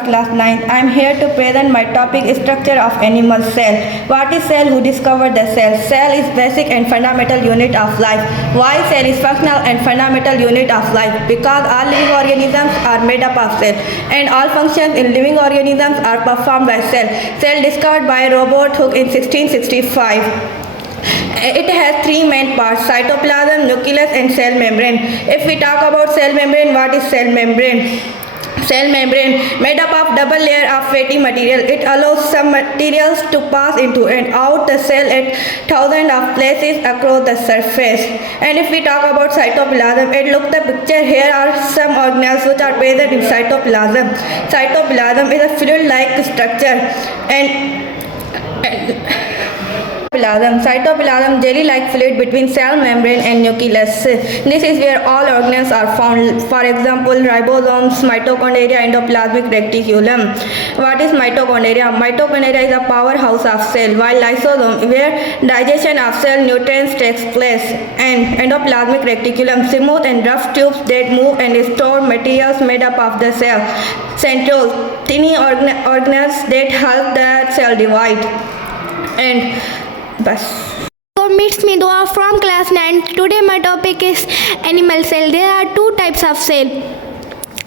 Class 9. I am here to present my topic structure of animal cell. What is cell? Who discovered the cell? Cell is basic and fundamental unit of life. Why cell is functional and fundamental unit of life? Because all living organisms are made up of cell and all functions in living organisms are performed by cell. Cell discovered by Robert Hooke in 1665. It has three main parts: cytoplasm, nucleus and cell membrane. If we talk about cell membrane, what is cell membrane? Cell membrane made up of double layer of fatty material. It allows some materials to pass into and out the cell at thousands of places across the surface. And if we talk about cytoplasm, look the picture. Here are some organelles which are present in cytoplasm. Cytoplasm is a fluid-like structure and cytoplasm jelly-like fluid between cell membrane and nucleus. This is where all organelles are found. For example, ribosomes, mitochondria, endoplasmic reticulum. What is mitochondria? Mitochondria is a powerhouse of cell, while lysosome, where digestion of cell nutrients takes place, and endoplasmic reticulum, smooth and rough tubes that move and store materials made up of the cell. Centrioles, tiny organelles that help the cell divide. And bus. Meets me Dua from class 9. Today my topic is animal cell. There are two types of cell.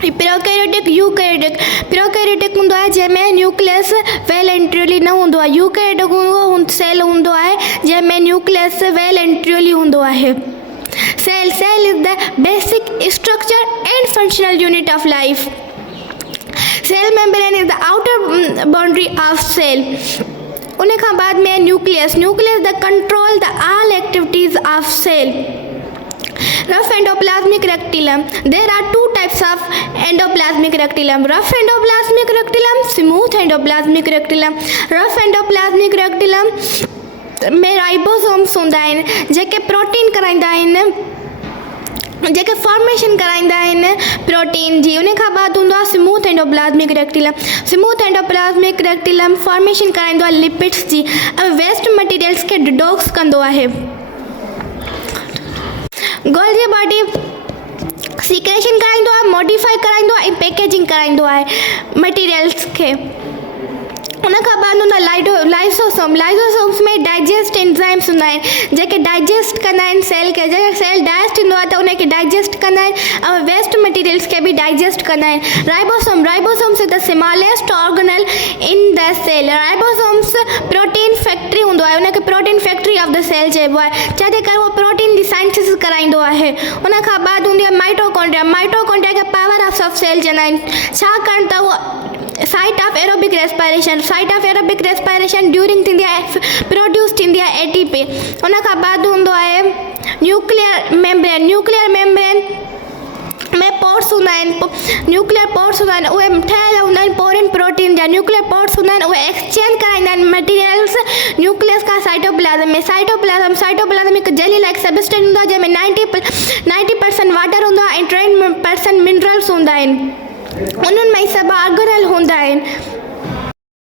Prokaryotic eukaryotic prokaryotic हूंदो आहे जंहिंमें nucleus well and truly न हूंदो आहे। Eukaryotic उहो cell हूंदो आहे जंहिंमें न्यूक्लियस वेल एंड ट्रूली हूंदो आहे। Cell is the basic structure and functional unit of life. Cell membrane is the outer boundary of cell. उन खां बाद में nucleus the control the all activities of cell. Rough endoplasmic reticulum. There are two types of endoplasmic reticulum: rough endoplasmic reticulum, smooth endoplasmic reticulum. Rough endoplasmic reticulum में ribosomes हूंदा आहिनि जेके protein कराईंदा आहिनि, जेके formation कराईंदा आहिनि प्रोटीन जी। उन खां बाद हूंदो आहे smooth endoplasmic reticulum. Smooth endoplasmic reticulum formation कराईंदो आहे लिपिड्स जी ऐं वेस्ट मटीरियल्स खे डिटॉक्स कंदो आहे। गोल्गी बॉडी सीक्रेशन कराईंदो आहे, मॉडिफाई कराईंदो आहे ऐं पैकेजिंग कराईंदो आहे मटीरियल्स खे। उन खां बाद हूंदो आहे लाइसोसोम्स में डाइजेस्ट एंजाइम्स हूंदा आहिनि जेके डाइजेस्ट कंदा आहिनि सेल खे। जॾहिं सेल डाइजेस्ट थींदो आहे त उनखे डाइजेस्ट कंदा आहिनि ऐं वेस्ट मटीरियल्स खे बि डाइजेस्ट कंदा आहिनि। Ribosomes is the smallest organelle in the cell. Ribosomes protein factory हूंदो आहे, उनखे protein factory of the cell चइबो आहे, छाजे करे उहो प्रोटीन जी साइंसिस कराईंदो आहे। उन खां बाद हूंदी आहे माइटोकॉन्ड्रिया खे पावर हाउस ऑफ सेल चवंदा आहिनि, छाकाणि त उहो site of aerobic respiration during थींदी आहे, प्रोड्यूस थींदी आहे एटीपी। उन खां बाद हूंदो आहे न्यूक्लियर मेम्ब्रेन में पोर्स हूंदा आहिनि। न्यूक्लियर पोर्स हूंदा आहिनि उहे ठहियल हूंदा आहिनि पोरिन प्रोटीन जा। न्यूक्लियर पोर्स हूंदा आहिनि उहे एक्सचेंज कराईंदा आहिनि मटीरियल्स न्यूक्लियस खां साइटोप्लाज़म में। साइटोप्लाज़म हिकु जेली लाइक सबस्टेंस हूंदो आहे जंहिंमें 90% वाटर हूंदो आहे ऐं 10% मिनरल्स हूंदा आहिनि। उन्हनि में सभु ऑर्गेनल हूंदा आहिनि।